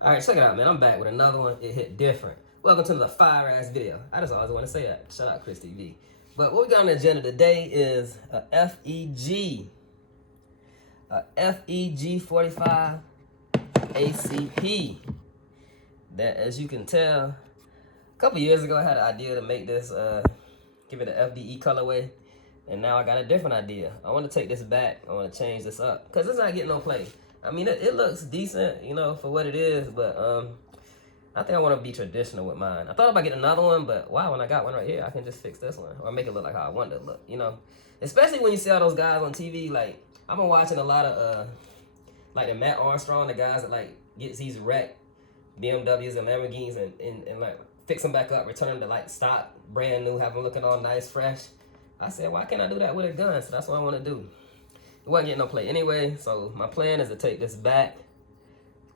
All right, check it out, man. I'm back with another one. It hit different. Welcome to the fire ass video. I just always want to say that. Shout out Chris TV. But what we got on the agenda today is a FEG 45 ACP. That, as you can tell, a couple years ago I had an idea to make this, give it an FDE colorway, and now I got a different idea. I want to take this back. I want to change this up because it's not getting no play. I mean, it looks decent, you know, for what it is, but I think I want to be traditional with mine. I thought about getting another one, but wow, when I got one right here, I can just fix this one or make it look like how I want it to look, you know? Especially when you see all those guys on TV, like, I've been watching a lot of, like the Matt Armstrong, the guys that, like, gets these wrecked BMWs and Lamborghinis and like, fix them back up, return them to, like, stock, brand new, have them looking all nice, fresh. I said, why can't I do that with a gun? So that's what I want to do. It wasn't getting no play anyway, so my plan is to take this back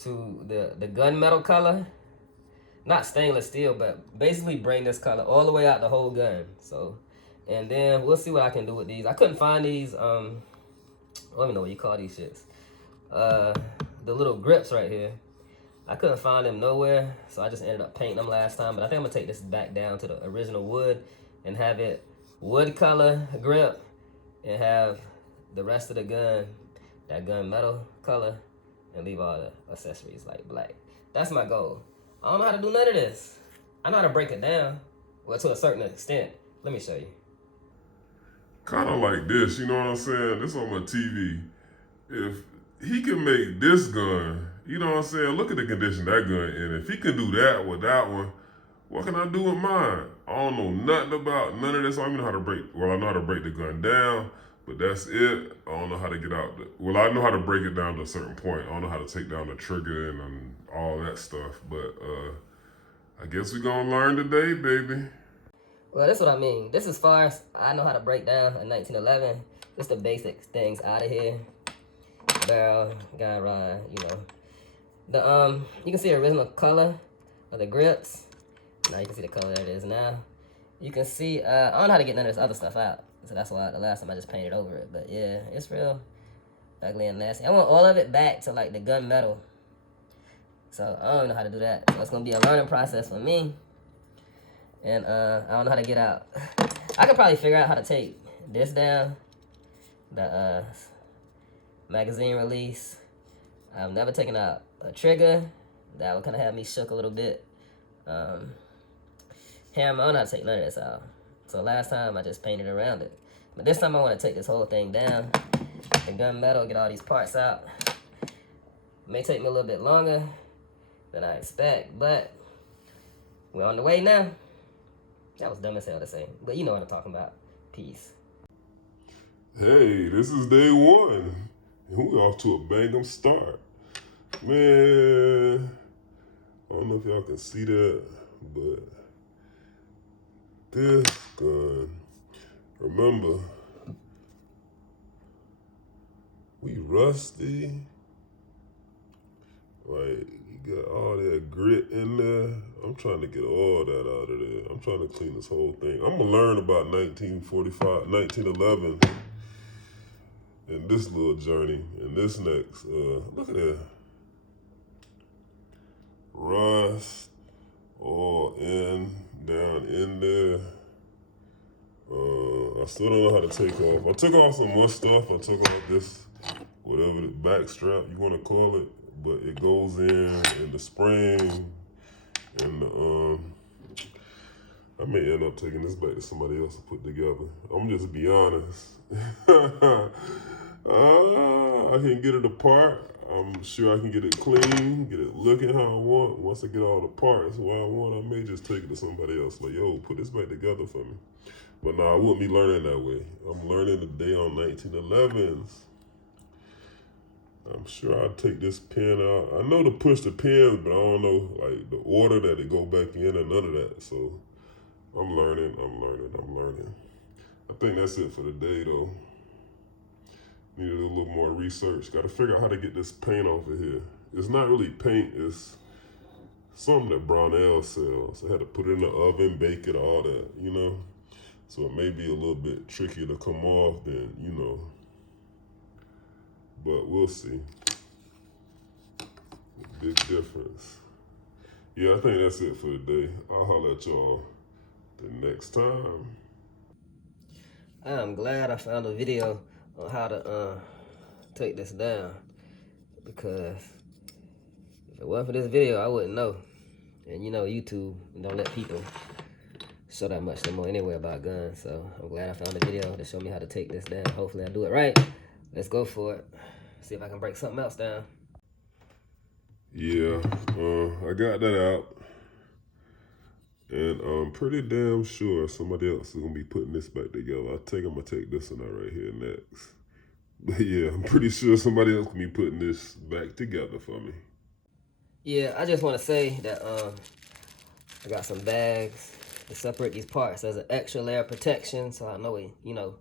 to the gunmetal color. Not stainless steel, but basically bring this color all the way out the whole gun. So, and then we'll see what I can do with these. I couldn't find these, I don't even know what you call these shits. The little grips right here. I couldn't find them nowhere, so I just ended up painting them last time. But I think I'm gonna take this back down to the original wood and have it wood color grip and have the rest of the gun, that gun metal color, and leave all the accessories like black. That's my goal. I don't know how to do none of this. I know how to break it down, well, to a certain extent. Let me show you. Kind of like this, you know what I'm saying? This on my TV. If he can make this gun, you know what I'm saying? Look at the condition that gun in. If he can do that with that one, what can I do with mine? I don't know nothing about none of this. I don't even know how to break. Well, I know how to break the gun down, but that's it. I don't know how to get out. Well, I know how to break it down to a certain point. I don't know how to take down the trigger and all that stuff. But I guess we're gonna learn today, baby. Well, that's what I mean. This is as far as I know how to break down a 1911. Just the basic things out of here. Barrel, guy rod, you know. The you can see the original color of the grips. Now you can see the color that it is now. You can see, I don't know how to get none of this other stuff out. So that's why the last time I just painted over it. But yeah, it's real ugly and nasty. I want all of it back to like the gun metal. So I don't know how to do that. So it's gonna be a learning process for me. And I don't know how to get out. I could probably figure out how to take this down. The magazine release. I've never taken out a trigger. That would kind of have me shook a little bit. Hammer, I don't know how to take none of this out. So last time I just painted around it. But this time I want to take this whole thing down. The gun metal, get all these parts out. May take me a little bit longer than I expect, but we're on the way now. That was dumb as hell to say, but you know what I'm talking about. Peace. Hey, this is day one. And we off to a bang'em start. Man, I don't know if y'all can see that, but this gun, remember, we rusty. Like, you got all that grit in there. I'm trying to get all that out of there. I'm trying to clean this whole thing. I'm gonna learn about 1945, 1911 in this little journey. And this next, look at that. Rust all down in there. I still don't know how to take off. I took off some more stuff. I took off this, whatever the back strap you want to call it, but it goes in the spring, and I may end up taking this back to somebody else to put together. I'm just be honest. I can get it apart. I'm sure I can get it clean, get it looking how I want. Once I get all the parts where I want, I may just take it to somebody else. Like, yo, put this back together for me. But no, I wouldn't be learning that way. I'm learning today on 1911s. I'm sure I'll take this pen out. I know to push the pins, but I don't know like the order that they go back in and none of that. So I'm learning. I think that's it for the day though. Need to do a little more research. Got to figure out how to get this paint off of here. It's not really paint. It's something that Brownell sells. I had to put it in the oven, bake it, all that, you know. So it may be a little bit trickier to come off than, you know. But we'll see. Big difference. Yeah, I think that's it for today. I'll holler at y'all the next time. I'm glad I found a video on how to take this down, because if it wasn't for this video, I wouldn't know. And you know, YouTube don't let people show that much no more anyway about guns. So I'm glad I found a video to show me how to take this down. Hopefully I do it right. Let's go for it. See if I can break something else down. Yeah, I got that out. And I'm pretty damn sure somebody else is gonna be putting this back together. I think I'm gonna take this one out right here next. But yeah, I'm pretty sure somebody else can be putting this back together for me. Yeah, I just want to say that I got some bags to separate these parts as an extra layer of protection, so I know it, you know,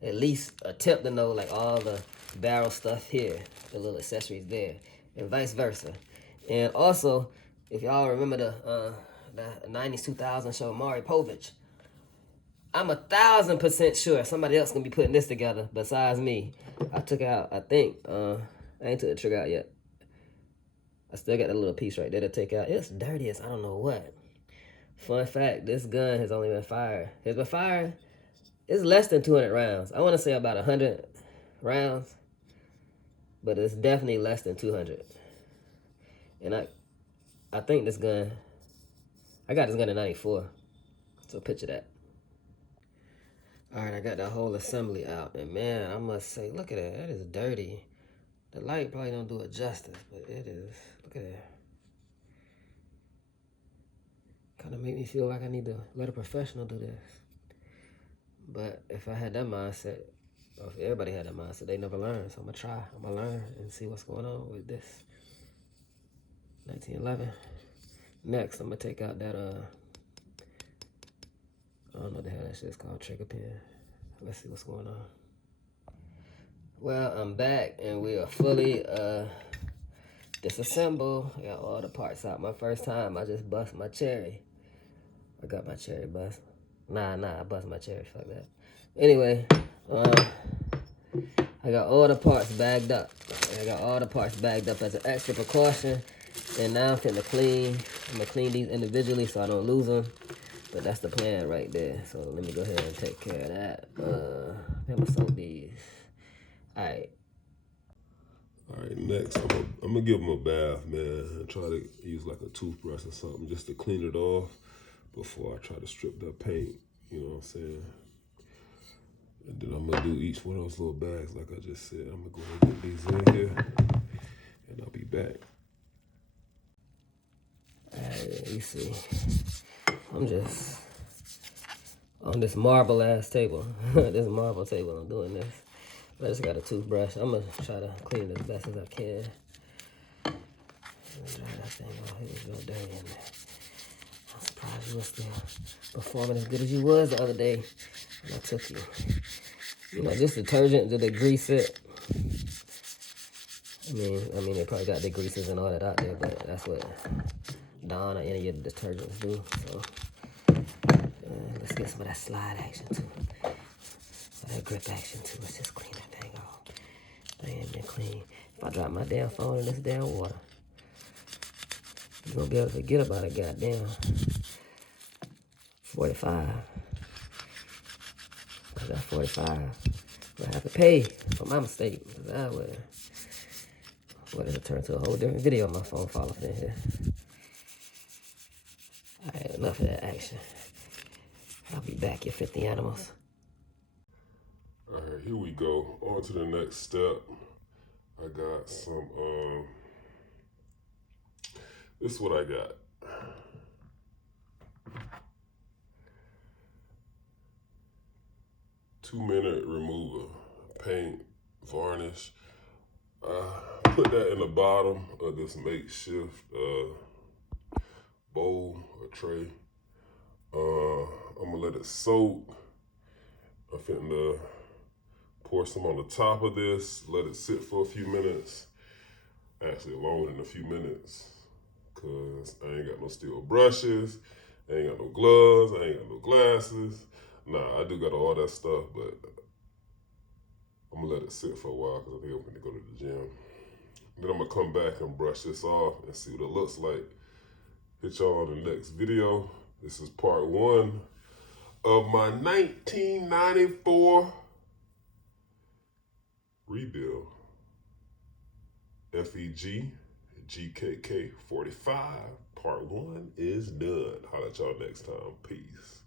at least attempt to know like all the barrel stuff here, the little accessories there, and vice versa. And also, if y'all remember the 90s 2000 show Maury Povich, I'm 1,000% sure somebody else gonna be putting this together besides me. I took out, I think, I ain't took the trigger out yet. I still got that little piece right there to take out. It's dirty as I don't know what. Fun fact, this gun has only been fired. It's been fired, it's less than 200 rounds. I want to say about 100 rounds, but it's definitely less than 200. And I think this gun, I got this gun in 94. So picture that. All right, I got the whole assembly out. And man, I must say, look at that. That is dirty. The light probably don't do it justice, but it is. Look at that. Kind of make me feel like I need to let a professional do this. But if I had that mindset, or if everybody had that mindset, they never learn. So I'm gonna try. I'm gonna learn and see what's going on with this 1911. Next, I'm gonna take out that I don't know what the hell that shit's called, trigger pin. Let's see what's going on. Well, I'm back and we are fully disassembled. I got all the parts out. My first time, I just bust my cherry. I got my cherry bust. Nah, I bust my cherry. Fuck that. Anyway, I got all the parts bagged up. I got all the parts bagged up as an extra precaution. And now I'm finna clean. I'm gonna clean these individually so I don't lose them. But that's the plan right there. So let me go ahead and take care of that. I'm gonna soak these. All right, next I'm gonna give them a bath, man, and try to use like a toothbrush or something just to clean it off before I try to strip that paint. You know what I'm saying? And then I'm gonna do each one of those little bags like I just said. I'm gonna go ahead and get these in here, and I'll be back. right, you see. I'm just on this marble ass table. This marble table, I'm doing this. I just got a toothbrush. I'm gonna try to clean it as best as I can. Dry that thing off. It was real dirty in there. I'm surprised you were still performing as good as you was the other day when I took you. You know, just detergent to degrease it. I mean, they probably got degreasers and all that out there, but that's what Dawn or any of your detergents do. So let's get some of that slide action too. That grip action too. Let's just clean that thing off. That ain't been clean. If I drop my damn phone in this damn water, you're gonna be able to forget about it, goddamn. 45. I got 45. I have to pay for my mistake. That would have turned to a whole different video. My phone fall off in here. Alright, enough of that action. I'll be back, you 50 animals. All right, here we go. On to the next step. I got some, this is what I got. Two-minute remover, paint, varnish. Put that in the bottom of this makeshift bowl or tray. I'm gonna let it soak. I'm finna pour some on the top of this, let it sit for a few minutes. Actually longer than a few minutes, cause I ain't got no steel brushes, I ain't got no gloves, I ain't got no glasses. Nah, I do got all that stuff, but I'm gonna let it sit for a while because I think I'm gonna go to the gym. Then I'm gonna come back and brush this off and see what it looks like. Hit y'all on the next video. This is part 1 of my 1994 rebuild. Feg Gkk 45 part 1 is done. Holla at y'all next time. Peace.